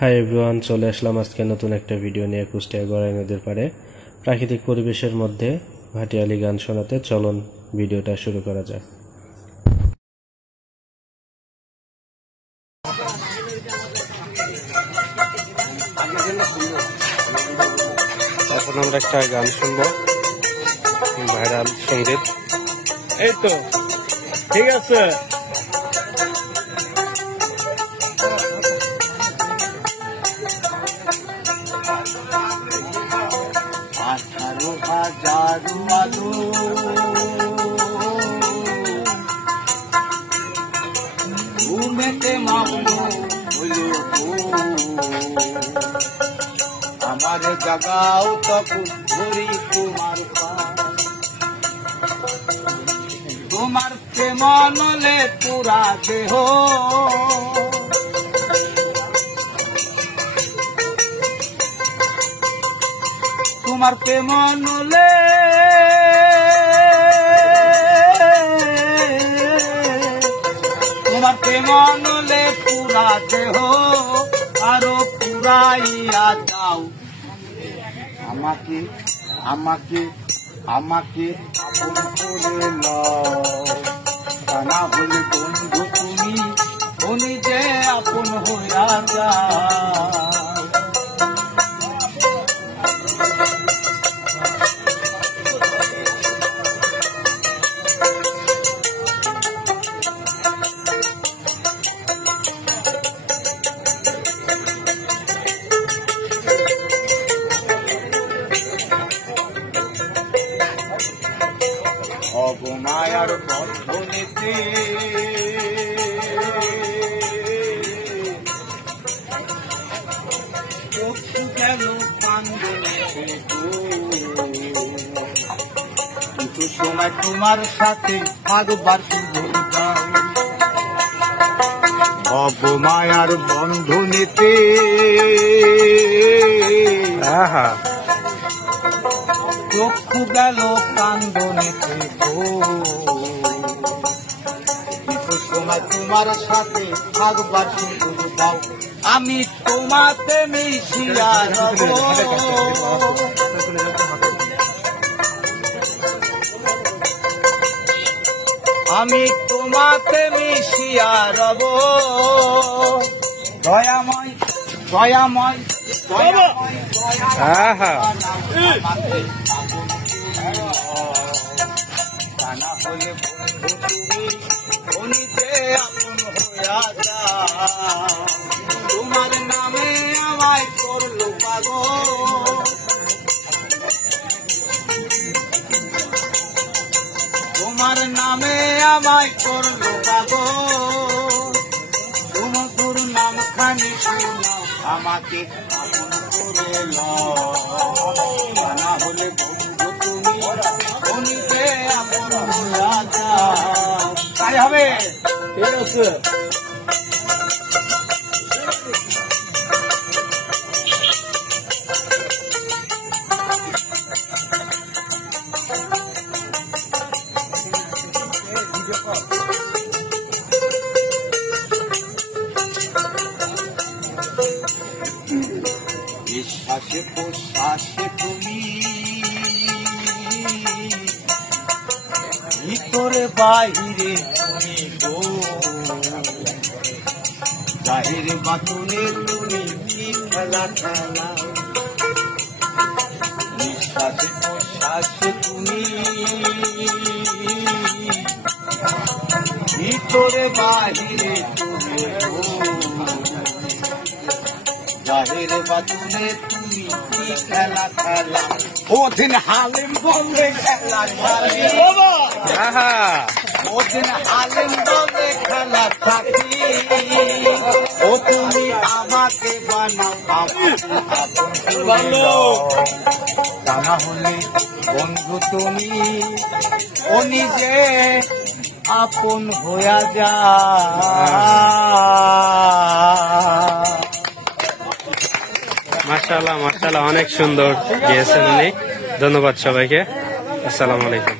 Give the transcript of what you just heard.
Hi everyone, চলে আসলাম আজকে নতুন একটা ভিডিও নিয়ে কুষ্টিয়া গড়াই নদীর পাড়ে প্রাকৃতিক পরিবেশের মধ্যে ভাটিয়ালি গান শোনাতে। চলুন ভিডিওটা শুরু করা যাক। এখন আমরা একটা গান শুনবো, ভাইরাল সঙ্গীত। এই তো ঠিক আছে। আঠারো হাজার আলো ঘুমেতে মামলো হইল আমার জাগাও তখন ধরি তোমার প্রেম নলে পুরা দেহ তোমার প্রেম নলে তোমার প্রেম নলে পুরা দেহ আরো পুরাইয়া যাও আমাকে আমাকে আমাকে আপন করে লও, তা না হলে বন্ধু তুমি যে আপন হইয়া যাও। অবমায়ার বন্ধনীতে চক্ষু গেল কান্দনেতে কিছু সময় তোমার সাথে থাকবার সুযোগ দাও। অবমায়ার বন্ধনীতে চক্ষু গেল কান্দনেতে কিছু সময় তোমার সাথে থাকবার সুযোগ দাও। আমি তোমাতে মিশিয়া রব, আমি তোমাতে মিশিয়া রব। দয়াময় দয়াময় দয়াময় না হলে বন্ধু তুমি আপন হইয়া যাও। তোমার নামে আমায় করলো পাগল, তোমার নামে আমায় করলো পাগল। তোমার নাম খানি শোনাও আমাকে আপন করে লও, না হলে বন্ধু তুমি যে আপন হইয়া যাও। তাই হবে, ঠিক আছে। বিশ্বাসে প্রশ্বাসে তুমি ভিতরে বাহিরে তুমি গো, বাহিরে বাতুনে তুমি খেলা খেলা। বিশ্বাসে প্রশ্বাসে তুমি ভিতরে বাহিরে তুমি গো, বাহিরে বাতুনে তুমি খেলা খেলা। ওদিন হালিম বলে খেলা থাকি, ওদিন হালিম বলে খেলা থাকি। ও তুমি আমাকে বানাও আপন, তা না হলে বন্ধু তুমি ও নিজে আপন হইয়া যা। মাশাআল্লাহ মাশাআল্লাহ, অনেক সুন্দর গিয়েছেন উনি। ধন্যবাদ সবাইকে। আসসালামু আলাইকুম।